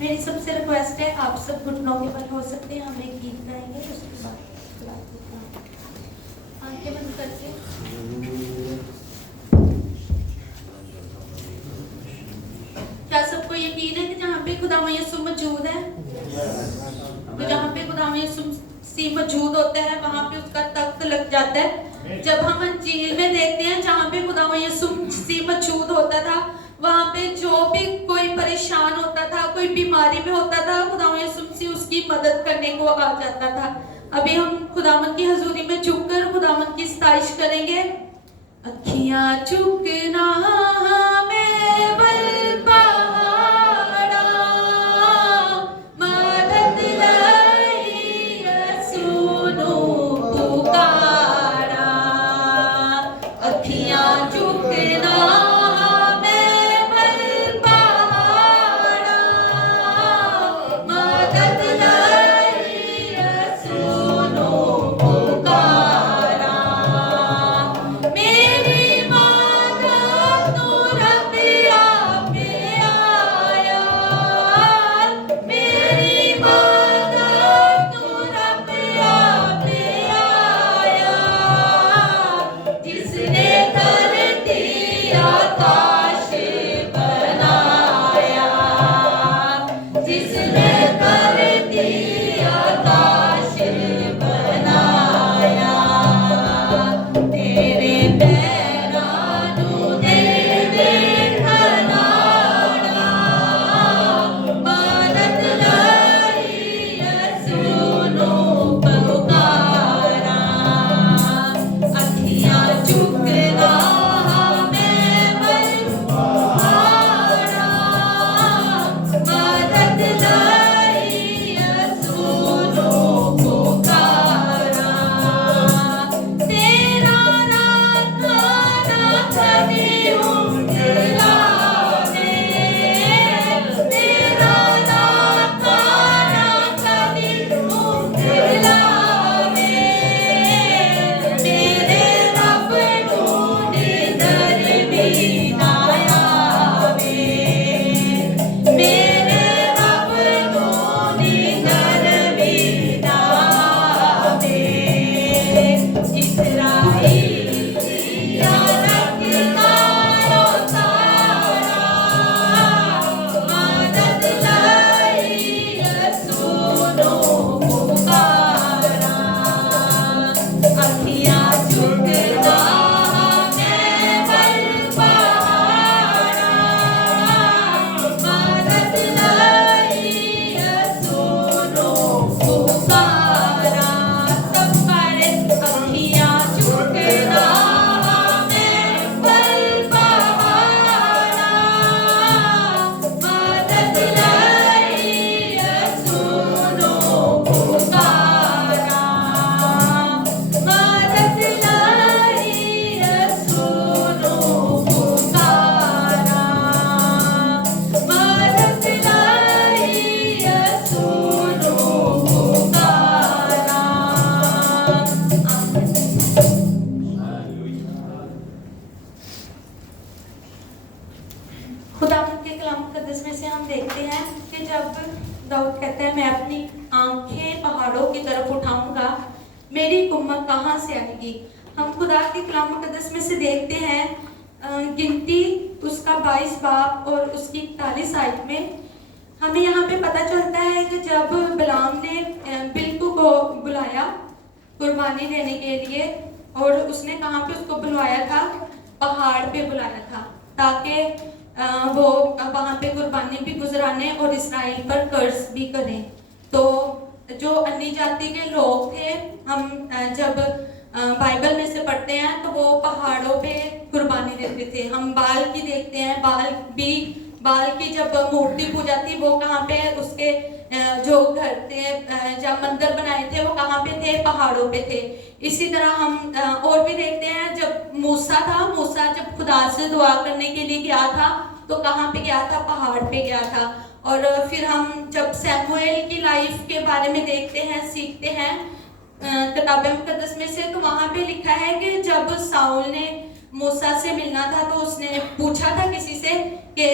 मेरी सबसे रिक्वेस्ट है, आप सब घुटनों के बल हो सकते हैं, हम एक गीत गाएंगे उसके बाद आंखें बंद करके। क्या सबको यकीन है कि जहाँ पे खुदा यीशु मौजूद है, तो जहाँ पे खुदा यीशु मसीह मौजूद होता है वहाँ पे उसका तख्त लग जाता है। जब हम अंजील में देखते हैं जहाँ पे खुदा यीशु मसीह मौजूद होता था, वहाँ पे जो भी कोई परेशान होता था, कोई बीमारी में होता था, खुदा यीशु मसीह उसकी मदद करने को आ जाता था। अभी हम खुदावंद की हजूरी में झुककर खुदावंद की सताइश करेंगे। अखियां चुकना हमें बल पहाड़ा, मदद लई सुनो पुकारा। अखियां चुकना हमें बल पहाड़ा, मदद लई सुनो पुकारा। मेरी मदद तो रब आपे आया, मेरी मदद तो रब आपे आया, जिसने धरती आकाश बनाया, जिसने धरती आकाश बनाया। तेरे पैरां नूं देवे खलाड़ा, मदद लई सुनो पुकारा। अखियां चुकना हमें बल पहाड़ा, मदद लई सुनो पुकारा। तेरा राखा ना कभी उंगलावे, तेरा राखा ना कभी उंगलावे। मेरे रब नूं निदर भी ना आवे, मेरे रब नूं निदर भी ना आवे। इस्राएल दिया रखवालो तारा, मदद लई सुनो पुकारा। अखियां चुकना हमें बल पहाड़ा, मदद लई सुनो पुकारा। सब करे अखियां चुकना हमें बल पहाड़ा, मदद लई सुनो पुकारा, मदद लई सुनो पुकारा, मदद लई सुनो पुकारा। खुदावंद के कलाम मुकद्दस में से हम देखते हैं कि जब दाऊद कहता है, मैं अपनी आंखें पहाड़ों की तरफ उठाऊंगा, मेरी कुम्मत कहाँ से आएगी। हम खुदा के कलाम मुकद्दस में से देखते हैं गिनती उसका 22 बाब और उसकी 41 आयत में हमें यहाँ पे पता चलता है कि जब बिलाम ने बिल्कु को बुलाया कुर्बानी देने के लिए, और उसने कहाँ पे उसको बुलवाया था, पहाड़ पे बुलाया था, ताकि वो वहाँ पे कुर्बानी भी गुजराने और इसराइल पर कर्ज भी करें। तो जो अन्य जाति के लोग थे, हम जब बाइबल में से पढ़ते हैं तो वो पहाड़ों पे कुर्बानी देते थे। हम बाल की देखते हैं, बाल की जब मूर्ति पूजा थी वो कहाँ पे, उसके जो घर थे, जब मंदिर बनाए थे वो कहाँ पे थे, पहाड़ों पे थे। इसी तरह हम और भी देखते हैं, जब मूसा जब खुदा से दुआ करने के लिए गया था तो कहाँ पे गया था, पहाड़ पे गया था। और फिर हम जब सैमुएल की लाइफ के बारे में देखते हैं, सीखते हैं किताब मुकद्दस में से, तो वहाँ पे लिखा है कि जब साउल ने मूसा से मिलना था तो उसने पूछा था किसी से कि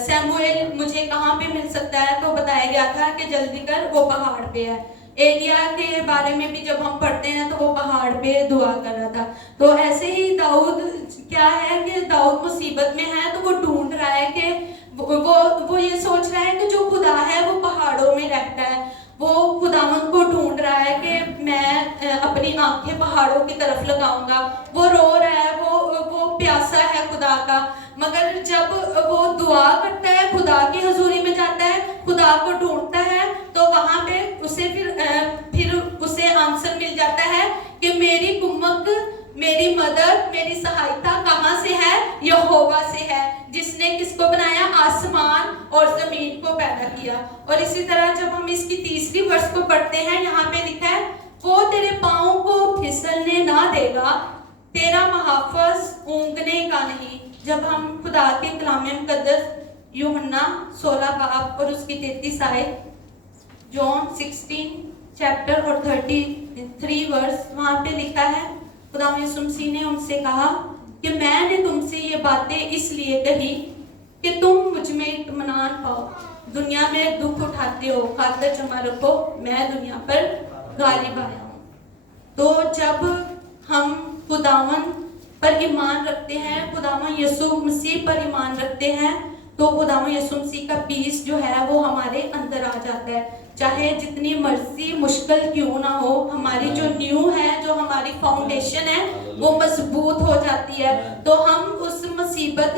सैमुएल मुझे कहाँ पे मिल सकता है, तो बताया गया था कि जल्दी कर, वो पहाड़ पे है। एलिया के बारे में भी जब हम पढ़ते हैं तो वो पहाड़ पे दुआ कर रहा था। तो ऐसे ही दाऊद क्या है कि दाऊद मुसीबत में है तो वो ढूंढ रहा है कि वो ये सोच रहा है कि जो खुदा है वो पहाड़ों में रहता है। वो खुदावंद को ढूंढ रहा है कि मैं अपनी आंखें पहाड़ों की तरफ लगाऊंगा। वो रो रहा है, वो प्यासा है खुदा का। मगर जब वो दुआ करता है, खुदा की हजूरी में जाता है, खुदा को ढूंढता है, तो वहां पे उसे फिर उसे आंसर मिल जाता है कि मेरी कुम्मक, मेरी मदद, मेरी सहायता कहाँ से है? यहोवा से है, जिसने किसको बनाया? आसमान और जमीन को पैदा किया। और इसी तरह जब हम इसकी तीसरी वर्ष को पढ़ते हैं, यहाँ पे लिखा है वो तेरे पाँव को फिसलने ना देगा, तेरा मुहाफिज ऊँघने का नहीं। जब हम खुदा के कलाम मुकद्दस यूहन्ना 16 बाब और उसकी 33 आयत, जॉन 16 चैप्टर और 33 वर्स, वहाँ पे लिखा है खुदा यीशु मसीह ने उनसे कहा कि मैंने तुमसे ये बातें इसलिए कही कि तुम मुझ में इत्मीनान पाओ। दुनिया में दुख उठाते हो, खातर जमा रखो, मैं दुनिया पर गालिब आया हूँ। तो जब हम खुदावन पर ईमान रखते हैं, खुदावन यीशु मसीह पर ईमान रखते हैं, तो खुदावन यीशु मसीह का पीस जो है वो हमारे अंदर आ जाता है। चाहे जितनी मर्जी मुश्किल क्यों ना हो, हमारी जो न्यू है, जो हमारी फाउंडेशन है, वो मजबूत हो जाती है। तो हम उस मुसीबत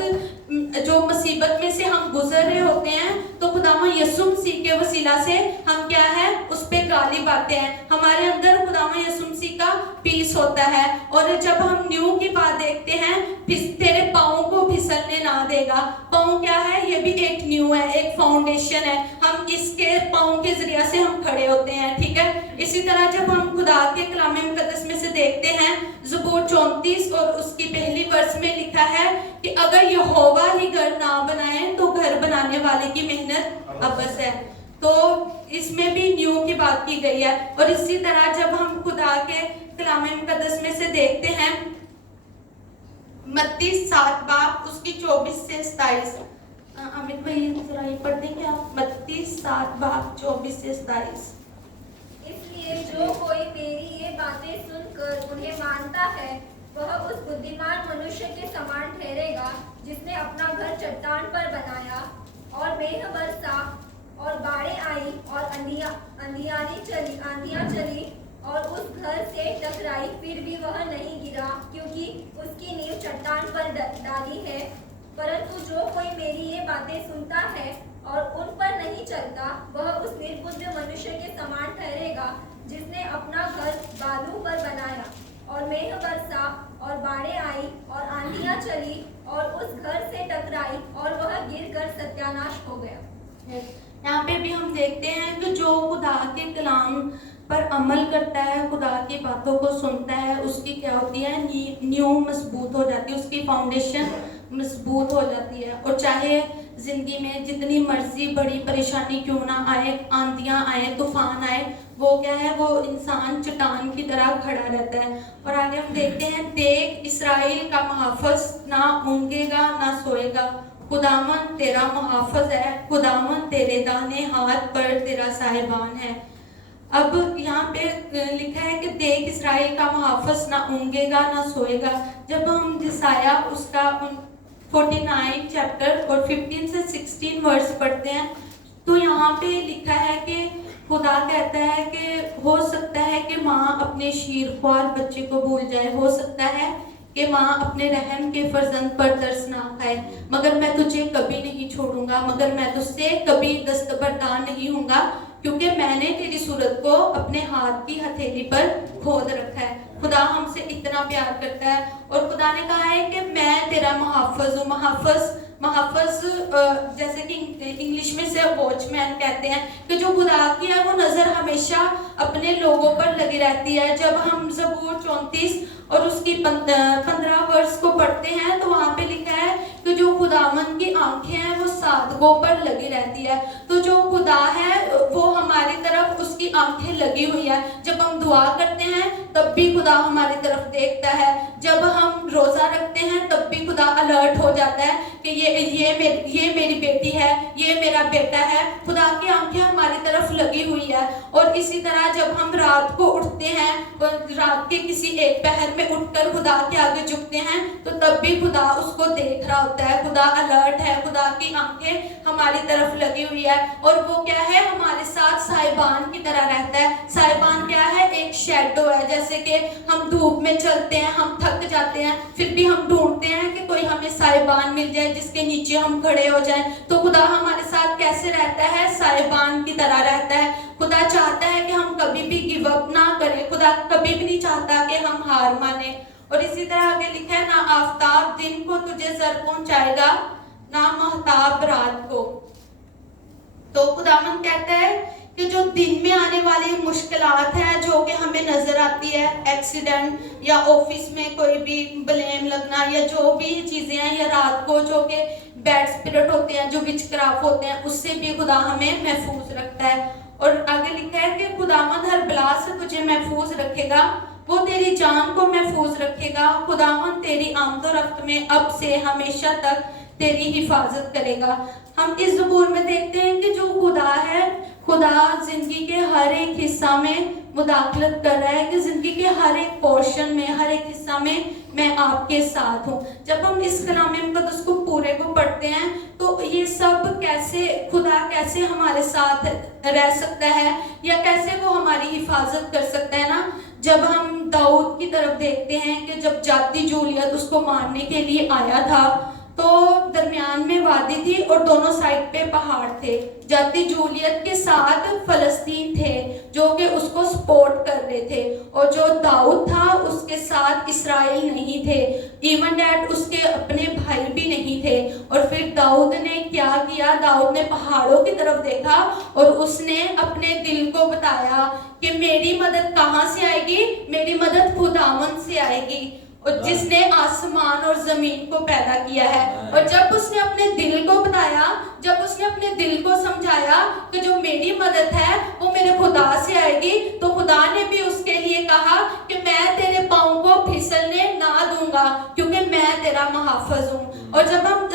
में से हम गुजर रहे होते हैं, तो खुदावन यीशु मसीह के वसीला से हम क्या है, उस पे गालिब आते हैं। हमारे अंदर खुदावन यीशु मसीह का पीस होता है। और जब हम न्यू की बात देखते हैं, तेरे पाँव को फिसलने ना देगा। पाँव क्या है? ये भी एक न्यू है, एक फाउंडेशन है। हम इसके पाँव के जरिया से हम खड़े होते हैं, ठीक है। इसी तरह जब हम खुदा के कलाम मुकद्दस में से देखते हैं, ज़बूर 34 और उसकी पहली वर्ष में लिखा है कि अगर यहोवा ही घर ना बनाए तो घर बनाने वाले की मेहनत अबस है। तो इसमें भी न्यू की बात की गई है। और इसी तरह जब हम खुदा के कलाम मुकद्दस में से देखते हैं, मत्ती 7 बाब उसकी 24 से 27, अमित भाई जरा ये पढ़ देंगे आप? मत्ती 7 बाब 24 से 27। इसलिए जो कोई मेरी ये बातें सुनकर उन्हें मानता है, वह उस बुद्धिमान मनुष्य के समान ठहरेगा जिसने अपना घर चट्टान पर बनाया, और मेघ बरसा और बाढ़ें आई और आंधियां चली और उस घर से टकराई, फिर भी वह नहीं गिरा, क्योंकि उसकी नींव चट्टान पर डाली है। परंतु जो कोई मेरी ये बातें सुनता है और उन पर नहीं चलता, वह उस निर्बुद्ध मनुष्य के समान ठहरेगा जिसने अपना घर बालू पर बनाया, और मेघ बरसा और बाढ़ें आई और आंधियां चली और उस घर से टकराई, और वह गिरकर सत्यानाश हो गया। यहाँ पे भी हम देखते हैं कि जो खुदा के कलाम पर अमल करता है, खुदा की बातों को सुनता है, उसकी क्या होती है? न्यू मजबूत हो जाती है, उसकी फाउंडेशन मजबूत हो जाती है। और चाहे जिंदगी में जितनी मर्जी बड़ी परेशानी क्यों ना आए, आंधियां आए, तूफान आए, वो क्या है, वो इंसान चट्टान की तरह खड़ा रहता है। और आगे हम देखते हैं, देख इस्राएल का मुहाफिज ना ऊँघेगा ना सोएगा, खुदावन तेरा मुहाफिज है, खुदावन तेरे दाने हाथ पर तेरा साहिबान है। अब यहाँ पे लिखा है कि देख इस्राएल का मुहाफिज ना ऊँघेगा ना सोएगा। जब हम जिसाया उसका 49 चैप्टर और 15 से 16 वर्स पढ़ते हैं, तो यहाँ पे लिखा है कि खुदा कहता है कि हो सकता है कि माँ अपने शीरख्वार बच्चे को भूल जाए, हो सकता है कि माँ अपने रहम के फर्जंद पर तरस ना खाए, मगर मैं तुझे कभी नहीं छोड़ूंगा, मगर मैं तुझसे कभी दस्तबरदार नहीं हूँगा, क्योंकि मैंने तेरी सूरत को अपने हाथ की हथेली पर खोद रखा है। खुदा हमसे इतना प्यार करता है और खुदा ने कहा है कि मैं तेरा मुहाफिज हूँ। मुहाफिज जैसे कि इंग्लिश में से वॉचमैन कहते हैं कि जो खुदा की है वो नज़र हमेशा अपने लोगों पर लगी रहती है। जब हम ज़बूर 34 और उसकी 15 वर्स को पढ़ते हैं, तो वहाँ पे लिखा है कि जो खुदावन की आंखें हैं वो सादगों पर लगी रहती है। तो जो खुदा है वो हमारी तरफ उसकी आंखें लगी हुई है। जब हम दुआ करते हैं तब भी खुदा हमारी तरफ देखता है। जब हम रोज़ा रखते हैं तब भी खुदा अलर्ट हो जाता है कि ये मेरी बेटी है, ये मेरा बेटा है। खुदा की आंखें हमारी तरफ लगी हुई है। और इसी तरह जब हम रात को उठते हैं और रात के किसी एक पहर में उठकर खुदा के आगे झुकते हैं तो तब भी खुदा उसको देख रहा होता है। खुदा अलर्ट है, खुदा की आंखें हमारी तरफ लगी हुई है। और वो क्या है, हमारे साथ साहिबान की तरह रहता है। साहिबान क्या है, एक शैडो है। जैसे कि हम धूप में चलते हैं, हम थक जाते हैं, फिर भी हम ढूंढते हैं कि कोई हमें साहिबान मिल जाए जिसके नीचे हम खड़े हो जाएं। तो खुदा हमारे साथ कैसे रहता है, साहिबान की तरह रहता है। खुदा चाहता है कि हम कभी भी गिव अप ना करें। खुदा कभी भी नहीं चाहता कि हम हार माने। और इसी तरह आगे लिखा है, ना आफताब दिन को तुझे जर पहुंचाएगा, ना महताब रात को। तो खुदावंद कहता है कि जो दिन में आने वाली मुश्किलात हैं जो कि हमें नजर आती है, एक्सीडेंट या ऑफिस में कोई भी ब्लेम लगना या जो भी चीजें हैं, या रात को जो कि बैड स्पिरिट होते हैं, जो विचक्राफ होते हैं, उससे भी खुदा हमें महफूज रखता है। और आगे लिखा है कि खुदावंद हर बला से तुझे महफूज रखेगा, वो तेरी जान को महफूज रखेगा। खुदावंद तेरी आमदोरफ्त में अब से हमेशा तक तेरी हिफाजत करेगा। हम इस ज़बूर में देखते हैं कि जो खुदा है, खुदा जिंदगी के हर एक हिस्सा में मुदाखलत कर रहा है कि जिंदगी के हर एक पोर्शन में, हर एक हिस्सा में मैं आपके साथ हूँ। जब हम इस कलाम मुक़द्दस को पूरे को पढ़ते हैं तो ये सब कैसे, खुदा कैसे हमारे साथ रह सकता है या कैसे वो हमारी हिफाजत कर सकता है ना। जब हम दाऊद की तरफ देखते हैं कि जब जाती जूलियत उसको मारने के लिए आया था तो दरमियान में वादी थी और दोनों साइड पे पहाड़ थे। जाती जूलियत के साथ फलस्तीन थे जो कि उसको सपोर्ट कर रहे थे, और जो दाऊद था उसके साथ इसराइल नहीं थे। इवन डैट उसके अपने भाई भी नहीं थे। और फिर दाऊद ने क्या किया, दाऊद ने पहाड़ों की तरफ देखा और उसने अपने दिल को बताया कि मेरी मदद कहाँ से आएगी, मेरी मदद खुदावंद से आएगी, और जिसने आसमान और जमीन को पैदा किया है। और जब उसने अपने दिल को बताया, जब उसने अपने दिल को समझाया कि जो मेरी मदद है वो मेरे खुदा से आएगी, तो खुदा ने भी उसके लिए कहा कि मैं तेरे पाँव को फिसलने ना दूंगा क्योंकि मैं तेरा मुहाफिज हूँ। और जब हम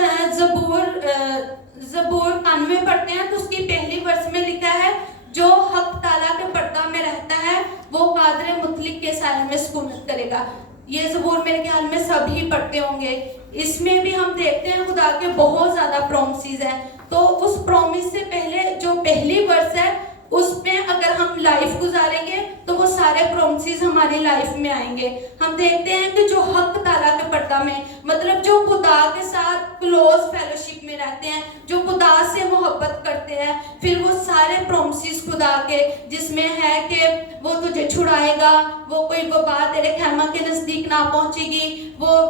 ज़बूर 91 पढ़ते हैं तो उसकी पहली वर्ष में लिखा है, जो हक ताला के पर्दा में रहता है वो कादर मुतलिक के साए में सुकूनत करेगा। ये ज़बूर मेरे ख्याल में सभी पढ़ते होंगे। इसमें भी हम देखते हैं खुदा के बहुत ज़्यादा प्रॉमिसेस हैं। तो उस प्रॉमिस से पहले जो पहली वर्स है उसमें अगर हम लाइफ गुजारेंगे तो वो सारे प्रॉमिसेस हमारी लाइफ में आएंगे। हम देखते हैं कि जो हक ताला के पर्दा में, मतलब जो खुदा के साथ क्लोज फेलोशिप में रहते हैं, जो खुदा से मोहब्बत करते हैं, फिर वो सारे प्रॉमिसेस खुदा के जिसमें है कि वो तुझे छुड़ाएगा, वो कोई वबा तेरे खैमा के नजदीक ना पहुंचेगी, वो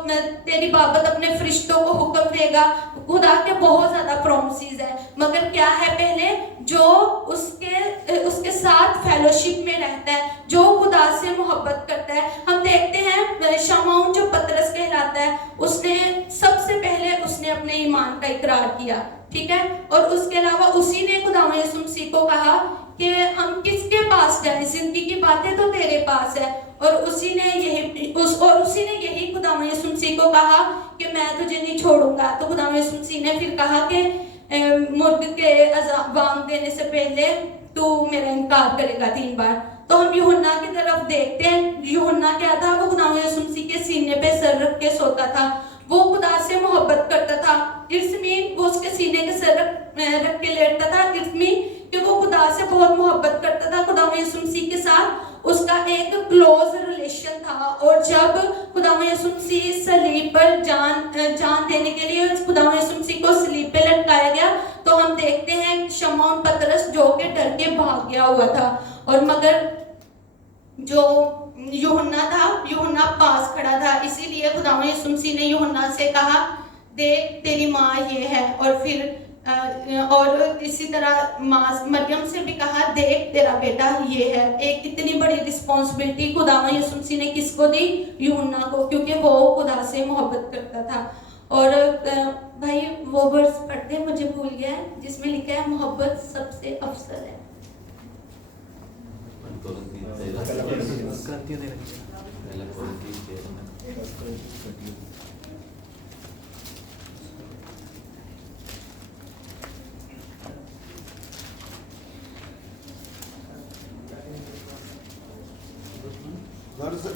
तेरी बाबत अपने फरिश्तों को हुक्म देगा। खुदा के बहुत ज्यादा प्रॉमिसेस है, मगर क्या है, पहले जो उसके साथ फेलोशिप में रहता है, जो खुदा से मोहब्बत करता है। हम देखते हैं शमौन जो पतरस कहलाता है, उसने सबसे पहले उसने अपने ईमान का इकरार किया, ठीक है। और उसके अलावा उसी ने खुदा यीशु मसीह को कहा कि हम किसके पास जाएं, जिंदगी की बातें तो तेरे पास है। और उसी ने यही खुदा यीशु मसीह को कहा कि मैं तुझे नहीं छोड़ूंगा। तो खुदा यीशु मसीह ने फिर कहा कि मुर्ग के वांग देने से पहले तू मेरा इनकार करेगा 3 बार। तो हम यूहन्ना की तरफ देखते हैं, यूहन्ना क्या था, वो खुदा यीशु मसीह के सीने पे सर रख के सोता था, वो खुदा से मोहब्बत करता था। इर्समीन वो उसके सीने के सर रख के लेटता था, इर्समीन कि वो खुदा से बहुत मोहब्बत करता था, खुदा यीशु मसीह के साथ उसका एक क्लोज रिलेशन था। और जब खुदा यीशु मसीह सलीब पर जान देने के लिए खुदा यीशु मसीह को सलीब पे लटकाया गया, तो हम देखते हैं शमौन पतरस जो कि डर के भाग गया हुआ था। और मगर जो यूहन्ना था, यूहन्ना पास खड़ा था, इसीलिए खुदा यीशु मसीह ने यूहन्ना से कहा, देख तेरी माँ ये है। और फिर और इसी तरह माँ मरियम से भी कहा, देख तेरा बेटा ये है। एक इतनी बड़ी रिस्पॉन्सिबिलिटी खुदा यीशु मसीह ने किसको दी, यूहन्ना को, क्योंकि वो खुदा से मोहब्बत करता था। और भाई वो वर्स पढ़ते मुझे भूल गया है जिसमें लिखा है मोहब्बत सबसे अफजल है। गर्ज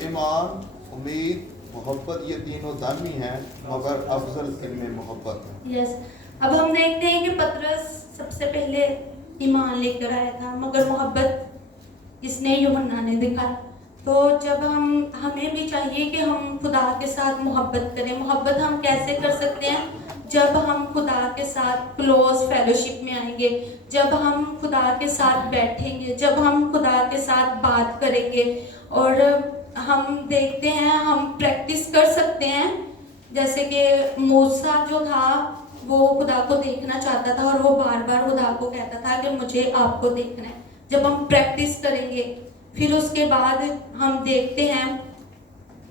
ईमान उम्मीद मोहब्बत ये तीनों दामी हैं मगर अफजल इनमें मोहब्बत है। यस, अब हम देखते हैं कि पतरस सबसे पहले ईमान लेकर आया था मगर मोहब्बत इसने यूहन्ना ने दिखाया। तो जब हमें भी चाहिए कि हम खुदा के साथ मोहब्बत करें। मोहब्बत हम कैसे कर सकते हैं? जब हम खुदा के साथ क्लोज फेलोशिप में आएंगे, जब हम खुदा के साथ बैठेंगे, जब हम खुदा के साथ बात करेंगे। और हम देखते हैं, हम प्रैक्टिस कर सकते हैं। जैसे कि मूसा जो था वो खुदा को देखना चाहता था और वो बार बार खुदा को कहता था कि मुझे आपको देखना है। जब हम प्रैक्टिस करेंगे फिर उसके बाद हम देखते हैं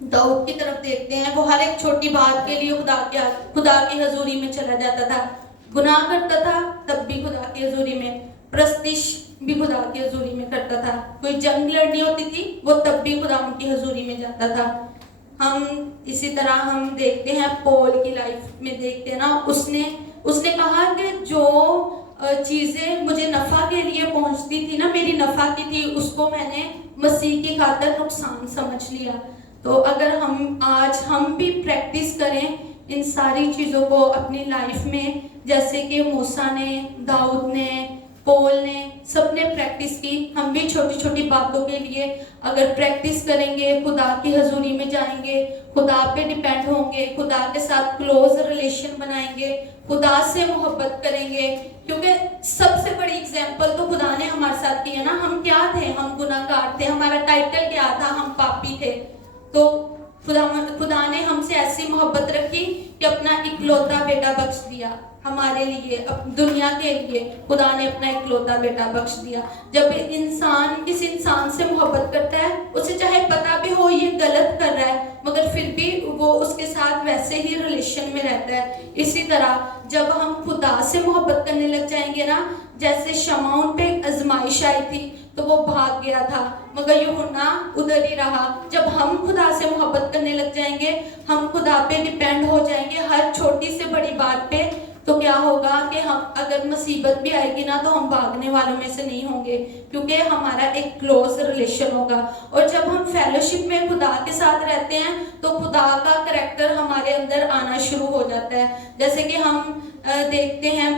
दाऊद की तरफ देखते हैं, वो हर एक छोटी बात के लिए खुदा की हजूरी में चला जाता था। गुनाह करता था तब भी खुदा की हजूरी में, प्रस्तिश भी खुदा की हजूरी में करता था। कोई जंग लड़नी होती थी वो तब भी खुदा उनकी हजूरी में जाता था। हम इसी तरह हम देखते हैं पॉल की लाइफ में देखते हैं ना, उसने कहा कि जो चीज़ें मुझे नफ़ा के लिए पहुंचती थी ना, मेरी नफ़ा की थी, उसको मैंने मसीह की खातिर नुकसान समझ लिया। तो अगर हम भी प्रैक्टिस करें इन सारी चीज़ों को अपनी लाइफ में, जैसे कि मूसा ने, दाऊद ने, पॉल ने, सबने प्रैक्टिस की। हम भी छोटी छोटी बातों के लिए अगर प्रैक्टिस करेंगे, खुदा की हजूरी में जाएंगे, खुदा पे डिपेंड होंगे, खुदा के साथ क्लोज रिलेशन बनाएंगे, खुदा से मोहब्बत करेंगे। क्योंकि सबसे बड़ी एग्जाम्पल तो खुदा ने हमारे साथ की है ना। हम क्या थे? हम गुनाहगार थे, हमारा टाइटल क्या था? हम पापी थे। तो खुदा ने हमसे ऐसी मोहब्बत रखी कि अपना इकलौता बेटा बख्श दिया हमारे लिए, दुनिया के लिए खुदा ने अपना इकलौता बेटा बख्श दिया। जब इंसान किसी इंसान से मोहब्बत करता है, उसे चाहे पता भी हो ये गलत कर रहा है, मगर फिर भी वो उसके साथ वैसे ही रिलेशन में रहता है। इसी तरह जब हम खुदा से मोहब्बत करने लग जाएंगे ना, जैसे शमौन पे आजमाइश आई थी तो वो भाग गया था मगर यूहन्ना उधर ही रहा। जब हम खुदा से मोहब्बत करने लग जाएंगे, हम खुदा पे डिपेंड हो जाएंगे हर छोटी से बड़ी बात पे, तो क्या होगा कि हम अगर मुसीबत भी आएगी ना तो हम भागने वालों में से नहीं होंगे, क्योंकि हमारा एक क्लोज रिलेशन होगा। और जब हम फेलोशिप में खुदा के साथ रहते हैं तो खुदा का करैक्टर हमारे अंदर आना शुरू हो जाता है। जैसे कि हम देखते हैं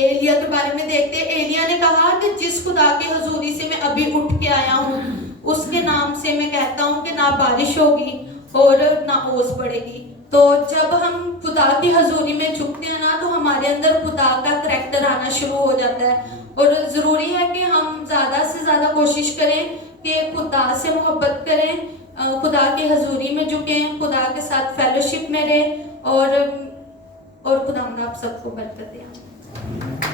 एलिया के बारे में देखते हैं। एलिया ने कहा कि जिस खुदा की हजूरी से मैं अभी उठ के आया हूँ, उसके नाम से मैं कहता हूँ कि ना बारिश होगी और ना ओस पड़ेगी। तो जब हम खुदा की हजूरी में झुकते हैं ना, तो हमारे अंदर खुदा का करैक्टर आना शुरू हो जाता है। और ज़रूरी है कि हम ज़्यादा से ज़्यादा कोशिश करें कि खुदा से मोहब्बत करें, खुदा की हजूरी में झुकें, खुदा के साथ फेलोशिप में रहें। और खुदा आप सबको बरकत दें।